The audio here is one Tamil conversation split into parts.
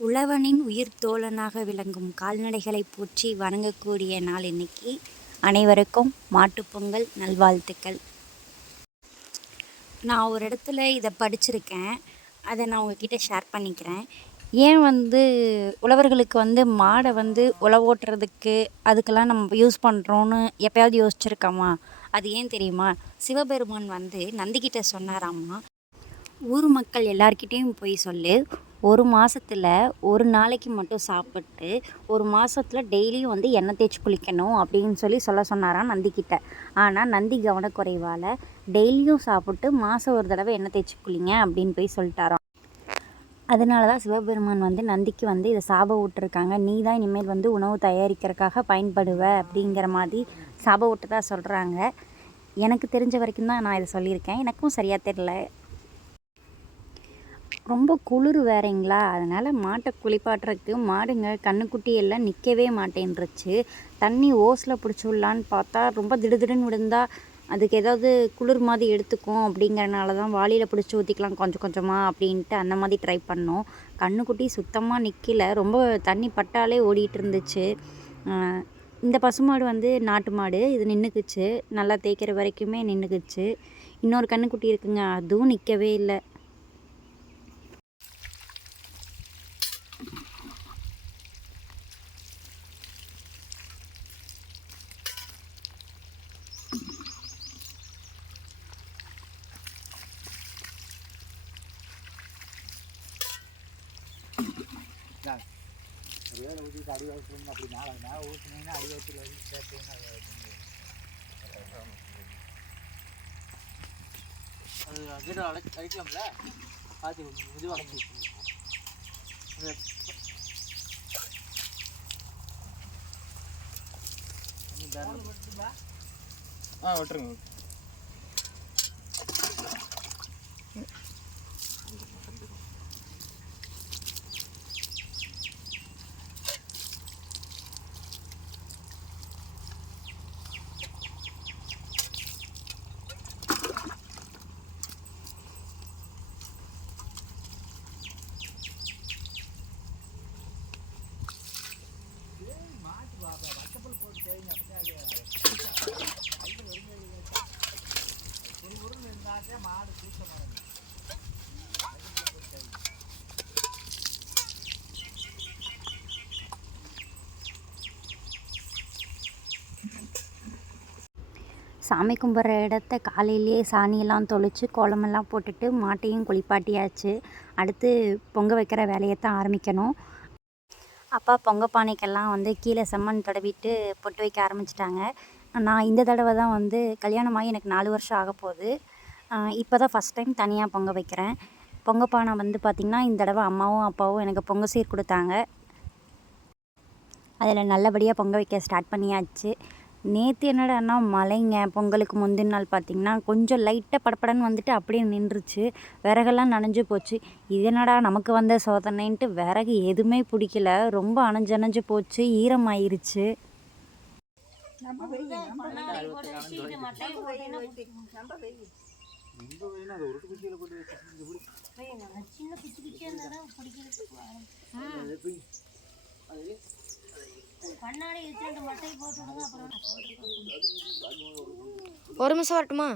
உழவனின் உயிர் தோழனாக விளங்கும் கால்நடைகளை போற்றி வணங்கக்கூடிய நாள் இன்னைக்கு. அனைவருக்கும் மாட்டுப்பொங்கல் நல்வாழ்த்துக்கள். நான் ஒரு இடத்துல இதை படிச்சிருக்கேன். அதை நான் உங்ககிட்ட ஷேர் பண்ணிக்கிறேன். ஏன் வந்து உழவர்களுக்கு வந்து மாடை வந்து உழவு ஓட்டுறதுக்கு அதுக்கெல்லாம் நம்ம யூஸ் பண்ணுறோன்னு எப்பயாவது யோசிச்சிருக்கோமா? அது ஏன் தெரியுமா? சிவபெருமான் வந்து நந்திக்கிட்ட சொன்னாராம்மா ஊர் மக்கள் எல்லார்கிட்டேயும் போய் சொல்லு. ஒரு மாதத்துல ஒரு நாளைக்கு மட்டும் சாப்பிட்டு ஒரு மாதத்தில் டெய்லியும் வந்து எண்ணெய் தேய்ச்சி குளிக்கணும் அப்படின்னு சொல்லி சொல்ல சொன்னாராம் நந்திக்கிட்ட ஆனால் நந்தி கவனக்குறைவால் டெய்லியும் சாப்பிட்டு மாதம் ஒரு தடவை எண்ணெய் தேய்ச்சி குளிங்க அப்படின்னு போய் சொல்லிட்டாராம். அதனால தான் சிவபெருமான் வந்து நந்திக்கு வந்து இதை சாப விட்டுருக்காங்க நீ தான் இனிமேல் வந்து உணவு தயாரிக்கிறதுக்காக பயன்படுவ அப்படிங்கிற மாதிரி சாப தான் சொல்கிறாங்க எனக்கு தெரிஞ்ச வரைக்கும் தான் நான் இதை சொல்லியிருக்கேன். எனக்கும் சரியாக தெரில ரொம்ப குளிர் வேறேங்களா? அதனால் மாட்டை குளிப்பாட்டுறதுக்கு மாடுங்க கண்ணுக்குட்டி எல்லாம் நிற்கவே மாட்டேன்ருச்சு தண்ணி ஓஸில் பிடிச்சி விடலான்னு பார்த்தா ரொம்ப திடுதிடுன்னு விழுந்தா அதுக்கு ஏதாவது குளிர் மாதிரி எடுத்துக்கும் அப்படிங்கிறனால தான் வாளியில் பிடிச்சி ஊற்றிக்கலாம் கொஞ்சம் கொஞ்சமாக அப்படின்ட்டு அந்த மாதிரி ட்ரை பண்ணோம். கண்ணுக்குட்டி சுத்தமாக நிற்கல ரொம்ப தண்ணி பட்டாலே ஓடிட்டு இருந்துச்சு இந்த பசுமாடு வந்து நாட்டு மாடு. இது நின்றுக்குச்சு நல்லா தேய்க்கிற வரைக்குமே நின்றுக்குச்சு இன்னொரு கண்ணுக்குட்டி இருக்குங்க. அதுவும் நிற்கவே இல்லை. வேலை ஊற்றிட்டு அடி வச்சுக்கணும் அப்படி மேலே மேலே ஊற்றுனீங்கன்னா அடி சேர்த்தீங்கன்னா அது அது கீழே அழை அழைக்கலாம்ல பார்த்து இது அழைச்சி ஆ விட்டுருங்க சாமி கும்பிட்ற இடத்த காலையிலேயே சாணியெல்லாம் தொளிச்சு கோலமெல்லாம் போட்டுட்டு மாட்டையும் குளிப்பாட்டியாச்சு. அடுத்து பொங்க வைக்கிற வேலையை தான் ஆரம்பிக்கணும். அப்பா பொங்க பானைக்கெல்லாம் வந்து கீழே செம்மண் தடவிட்டு பொட்டு வைக்க ஆரம்பிச்சிட்டாங்க. நான் இந்த தடவை தான் வந்து கல்யாணமாகி எனக்கு நாலு வருஷம் ஆக போகுது. இப்போ தான் ஃபஸ்ட் டைம் தனியாக பொங்க வைக்கிறேன். பொங்க பானை வந்து பார்த்திங்கன்னா இந்த தடவை அம்மாவும் அப்பாவும் எனக்கு பொங்க சீர் கொடுத்தாங்க. அதில் நல்லபடியாக பொங்க வைக்க ஸ்டார்ட் பண்ணியாச்சு. நேற்று என்னடான்னா மழைங்க. பொங்கலுக்கு முந்தின நாள் பார்த்திங்கன்னா கொஞ்சம் லைட்டாக படபடன்னு வந்துட்டு அப்படியே நின்றுச்சு. விறகெல்லாம் நனைஞ்சு போச்சு. இது என்னடா நமக்கு வந்த சோதனைன்ட்டு விறகு எதுவுமே பிடிக்கல. ரொம்ப அணைஞ்சு அணைஞ்சு போச்சு. ஈரமாயிருச்சு. இங்கே வேணும் அதை உருட்டு குச்சியில் போட்டு வச்சு ஒரு நிமிஷம் வரட்டுமா?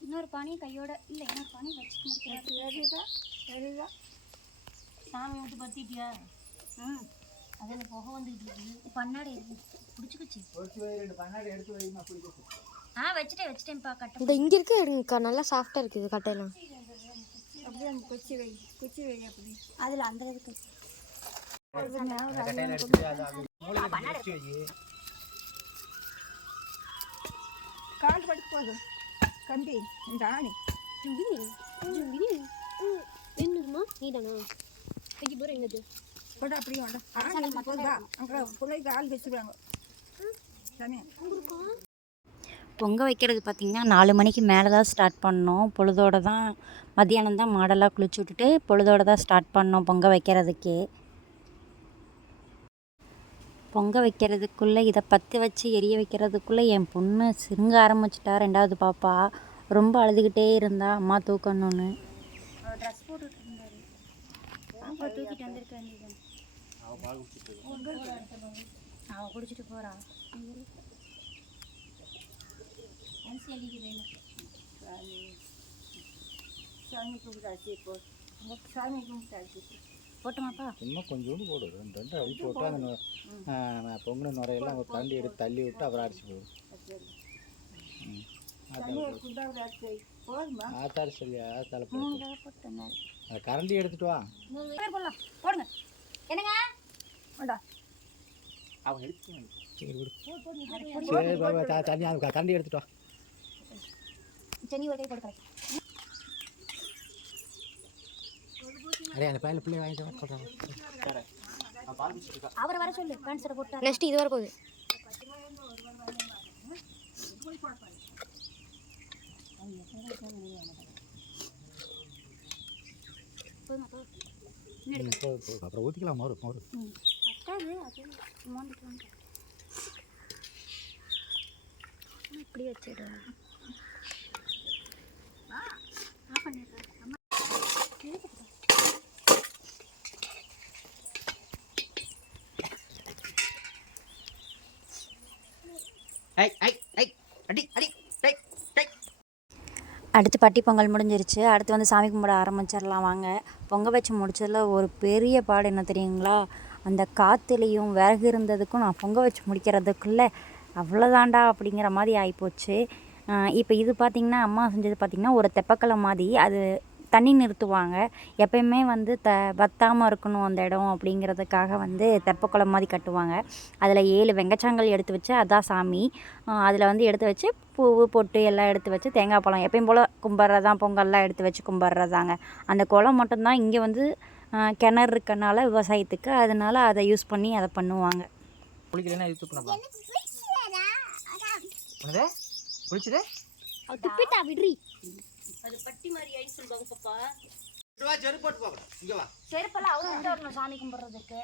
இன்னொரு பானையும் கையோட இல்லை இன்னொரு பானையும் வச்சுக்க முடியாது சாமி விட்டு பத்திட்டியா? ம். அதில் புகை வந்துக்கிட்டு இருக்குது. பண்ணாடி பிடிச்சிக்குச்சு. பொறிச்சு வை ரெண்டு பண்ணாடி எடுத்து வைமா பிடிக்க ஆ வச்சுட்டேன் வச்சுட்டேன்ப்பா கட்ட இந்த இங்கே இருக்கு எடுங்கக்கா நல்லா சாஃப்டாக இருக்குது கட்டையெல்லாம். அதில் அந்த இதுக்கு கட்டையில் எடுத்து அதை அது மூளையில் பிடிச்சி வை கால் படுத்து போதும் கம்பி இந்த ஆணி என்னதுமா நீதானா கைக்கு போற என்னது கூட அப்படியே வேண்டாம் ஆணி போதுதா அங்கே பிள்ளைக்கு ஆள் வச்சுருவாங்க தானே பொங்க வைக்கிறது பார்த்திங்கன்னா நாலு மணிக்கு மேலே தான் ஸ்டார்ட் பண்ணோம் பொழுதோடு தான் மத்தியானம் தான் மாடலாக குளிச்சு விட்டுட்டு பொழுதோடு தான் ஸ்டார்ட் பண்ணோம் பொங்க வைக்கிறதுக்கே. பொங்க வைக்கிறதுக்குள்ளே இதை பற்ற வச்சு எரிய வைக்கிறதுக்குள்ளே என் பொண்ணு சிறுங்க ஆரம்பிச்சிட்டா ரெண்டாவது பாப்பா. ரொம்ப அழுதுகிட்டே இருந்தா அம்மா தூக்கணும்னு. ட்ரெஸ் போட்டுட்டு இருந்தாரு. அப்போ தூக்கிட்டு வந்திருக்க வேண்டியது அவள் பால் குடிச்சிட்டு இருக்கு. அவள் குடிச்சிட்டு போகிறா அரிசி அள்ளிக்குது சாமி கும்பிட்டாச்சு இப்போ. சாமி கும்பிட்டாச்சு. போட்டுமாப்பா? இன்னும் கொஞ்சோண்டு போடு. ரெண்டு ரெண்டு அடி போட்டு அந்த பொங்கின நுரையெல்லாம் ஒரு கரண்டி எடுத்து தள்ளி விட்டு அப்புறம் அடிச்சு போடு. ம். தண்ணி குண்டாச்சு போதுமா? ஆத்தாரு சொல்லி ஆத்தால போட்டு. கரண்டி எடுத்துட்டு வா. போடுங்க. என்னங்க? அவன் எடுத்து சரி விடு. சரி பா, பா, த- தண்ணி கரண்டி எடுத்துட்டு வா. சென்னி ஒரு கை கொடுக்குறேன் அரே அந்த பையில பிள்ளை வாங்கிட்டு வர சொல்கிறாங்க அவரை வர சொல்லு பேண்ட் ஷர்ட் போட்டு நெக்ஸ்ட் இது வர போகுது. அப்புறம் ஊற்றிக்கலாம் மோரு மோரு. இப்படி வச்சிடுறேன் ஆஃப் பண்ணிடுறேன். அடுத்து பட்டி பொங்கல் முடிஞ்சிருச்சு. அடுத்து வந்து சாமி கும்பிட ஆரம்பிச்சிடலாம் வாங்க. பொங்க வச்சு முடிச்சதில் ஒரு பெரிய பாடு என்ன தெரியுங்களா? அந்த காற்றுலேயும் விறகு இருந்ததுக்கும் நான் பொங்க வச்சு முடிக்கிறதுக்குள்ளே அவ்வளோதாண்டா அப்படிங்கிற மாதிரி ஆகிப்போச்சு இப்போ இது பார்த்திங்கன்னா அம்மா செஞ்சது பார்த்திங்கன்னா ஒரு தெப்பக்கலை மாதிரி. அது தண்ணி நிறுத்துவாங்க. எப்பயுமே வந்து த வத்தாமல் இருக்கணும் அந்த இடம் அப்படிங்கிறதுக்காக வந்து தெப்பக்குளம் மாதிரி கட்டுவாங்க. அதில் ஏழு வெங்கச்சாங்கல் எடுத்து வச்சு அதான் சாமி. அதில் வந்து எடுத்து வச்சு பூவு பொட்டு எல்லாம் எடுத்து வச்சு தேங்காய் பழம் எப்பயும் போல் கும்பிட்றதான் பொங்கல்லாம் எடுத்து வச்சு கும்பிட்றதாங்க. அந்த குளம் மட்டும்தான் இங்கே வந்து கிணறு இருக்கனால விவசாயத்துக்கு. அதனால அதை யூஸ் பண்ணி அதை பண்ணுவாங்க. குளிச்சுது அது பட்டி மாதிரி ஆயிடுச்சு சொல்லுவாங்க பாப்பா. வா செருப்பு போட்டு போகணும். இங்கே வா. செருப்பெல்லாம் அவரும் வந்து வரணும்? சாமி கும்பிட்றதுக்கு.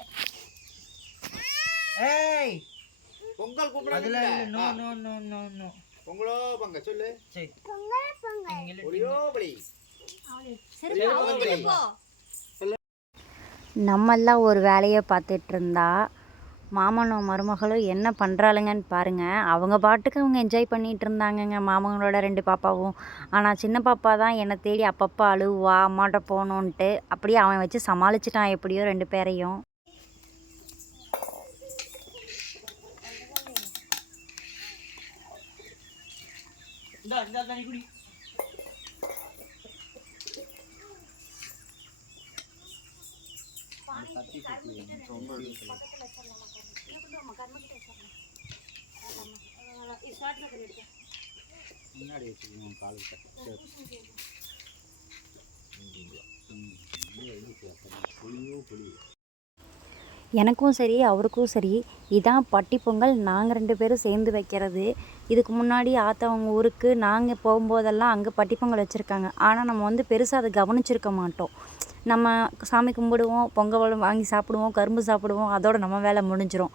ஏய் பொங்கல் அதுல no no no no no பொங்கலோ பொங்க சொல்லு. சரி. ஒளியோ பலி நம்மெல்லாம் ஒரு வேலையை பார்த்துட்டு இருந்தா மாமனும் மருமகளும் என்ன பண்ணுறாளுங்கன்னு பாருங்கள் அவங்க பாட்டுக்கு அவங்க என்ஜாய் பண்ணிகிட்டு இருந்தாங்கங்க மாமங்களோட ரெண்டு பாப்பாவும். ஆனால் சின்ன பாப்பா தான் என்னை தேடி அப்பப்போ அழுவா அம்மாட்ட போகணுன்ட்டு அப்படியே அவன் வச்சு சமாளிச்சிட்டான் எப்படியோ ரெண்டு பேரையும். இந்தா இந்த தண்ணி குடி. முன்னாடி வச்சுக்கணும் கால் கிட்ட புளியோ புளி எனக்கும் சரி அவருக்கும் சரி இதான் பட்டி பொங்கல் நாங்கள் ரெண்டு பேரும் சேர்ந்து வைக்கிறது. இதுக்கு முன்னாடி ஆத்தா அவங்க ஊருக்கு நாங்கள் போகும்போதெல்லாம் அங்கே பட்டி பொங்கல் வச்சுருக்காங்க. ஆனால் நம்ம வந்து பெருசாக அதை கவனிச்சிருக்க மாட்டோம். நம்ம சாமி கும்பிடுவோம் பொங்கல் வாங்கி சாப்பிடுவோம் கரும்பு சாப்பிடுவோம் அதோட நம்ம வேலை முடிஞ்சிரும்.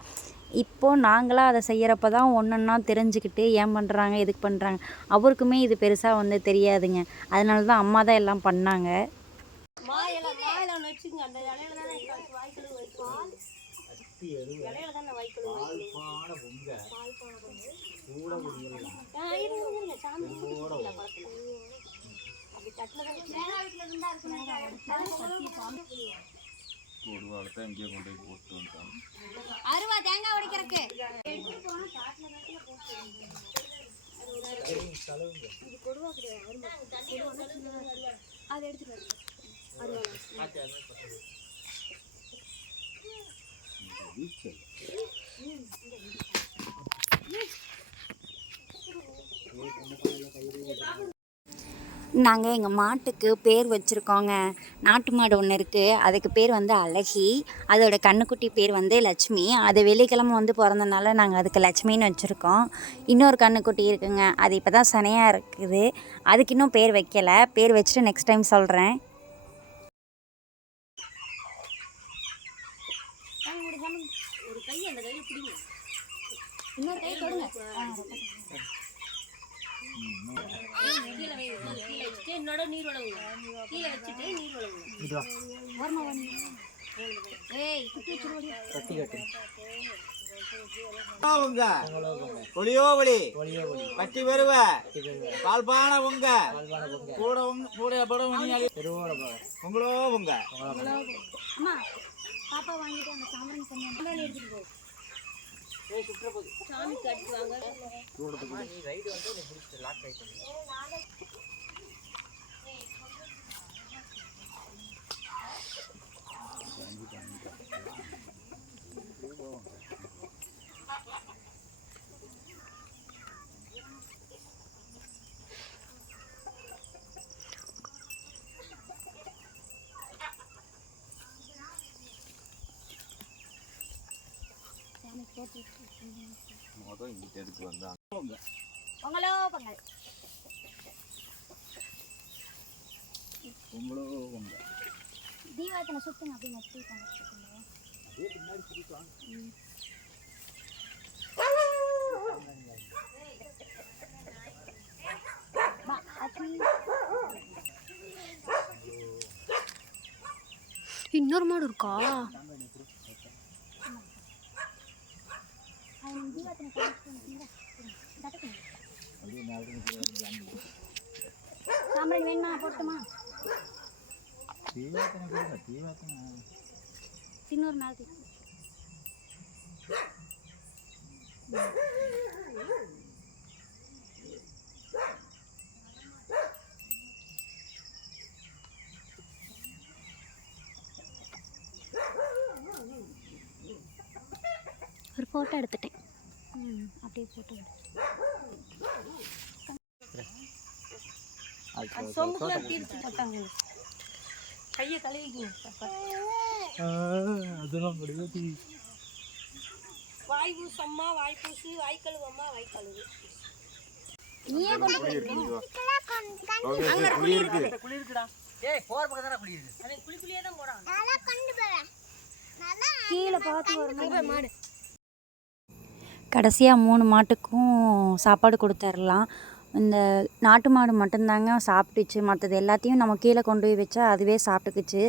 இப்போது நாங்களாக அதை செய்கிறப்ப தான் ஒன்றொன்னா தெரிஞ்சுக்கிட்டு ஏன் பண்ணுறாங்க எதுக்கு பண்ணுறாங்க அவருக்குமே இது பெருசாக வந்து தெரியாதுங்க. அதனால தான் அம்மா தான் எல்லாம் பண்ணாங்க. மாயில மாயில ஒன்று வச்சுங்க அந்த இலையில தானே வாய்க்கழுவு வைக்கும் இலையில தானே வாய்க்கழுவு பான பொங்க. கூட ஒரு காலத்தை எங்கேயோ கொண்டு போய் போட்டு அருவா தேங்காய் உடைக்கிறதுக்கு. நாங்கள் எங்கள் மாட்டுக்கு பேர் வச்சுருக்கோங்க. நாட்டு மாடு ஒன்று இருக்குது அதுக்கு பேர் வந்து அழகி. அதோட கண்ணுக்குட்டி பேர் வந்து லட்சுமி. அது வெள்ளிக்கிழமை வந்து பிறந்தனால நாங்கள் அதுக்கு லட்சுமின்னு வச்சுருக்கோம். இன்னொரு கண்ணுக்குட்டி இருக்குங்க. அது இப்போ தான் சனையாக இருக்குது. அதுக்கு இன்னும் பேர் வைக்கலை. பேர் வச்சுட்டு நெக்ஸ்ட் டைம் சொல்கிறேன் ஒரு கை அந்த கையில பிடிங்க இன்னொரு கை கொடுங்க என்னோட நீர் வளவுங்க கீழே வச்சுட்டு நீர் கட்டு உங்க. ஒளியோ ஒளி. பட்டி வருவ பால்பான உங்க. கூட உங்க கூட படம் உங்களோ உங்க. அம்மா பாப்பா வாங்கிட்டு அந்த சாம்பிராணி தண்ணி எடுத்துட்டு போ. சாமி கட்டுவாங்க நீ ரைடு வந்து நீ பிடிச்சிட்டு லாக் ஆயிட்டு மொதல் இங்கிட்ட எடுத்து வந்தா பொங்கலோ பொங்கல் பொங்கலோ பொங்கல் தீபாவளி சுத்தம் அப்படின்னு நெத்தி பொங்கல் இன்னொரு மாடு இருக்கா? சாம்பிராணி வேணுமா போட்டுமா? தீவாத்தனை தீவாத்தனை. இன்னொரு நாள் தீ- ஒரு ஃபோட்டோ எடுத்துட்டேன். ம் அப்படியே போட்டு அது சொம்புக்குள்ள தீர்த்து போட்டாங்க. கையை கழுவிக்கணும் அதெல்லாம் கிடையாது வாய் பூசம்மா வாய் பூசு வாய் கழுவம்மா வாய் கழுவு. குளி இருக்குடா. ஏய் போற பக்கம் தானே குளி இருக்கு அவன் குளிக்குள்ளேயே தான் போறான் கீழே பார்த்து வரணும். மாடு கடைசியாக மூணு மாட்டுக்கும் சாப்பாடு கொடுத்துர்லாம். இந்த நாட்டு மாடு மட்டும்தாங்க சாப்பிட்டுச்சு. மற்றது எல்லாத்தையும் நம்ம கீழே கொண்டு போய் வச்சா அதுவே சாப்பிட்டுக்குச்சு.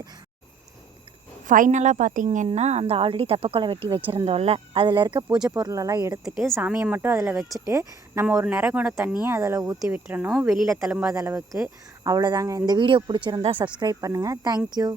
ஃபைனலாக பார்த்திங்கன்னா அந்த ஆல்ரெடி தப்பக்கொலை வெட்டி வச்சுருந்தோம்ல. அதில் இருக்க பூஜை பொருளெல்லாம் எடுத்துட்டு சாமியை மட்டும் அதில் வச்சுட்டு நம்ம ஒரு நிறகுண்ட தண்ணியை அதில் ஊற்றி விட்டுறணும். வெளியில் தழும்பாத அளவுக்கு. அவ்வளோதாங்க இந்த வீடியோ பிடிச்சிருந்தா சப்ஸ்கிரைப் பண்ணுங்கள் தேங்க்யூ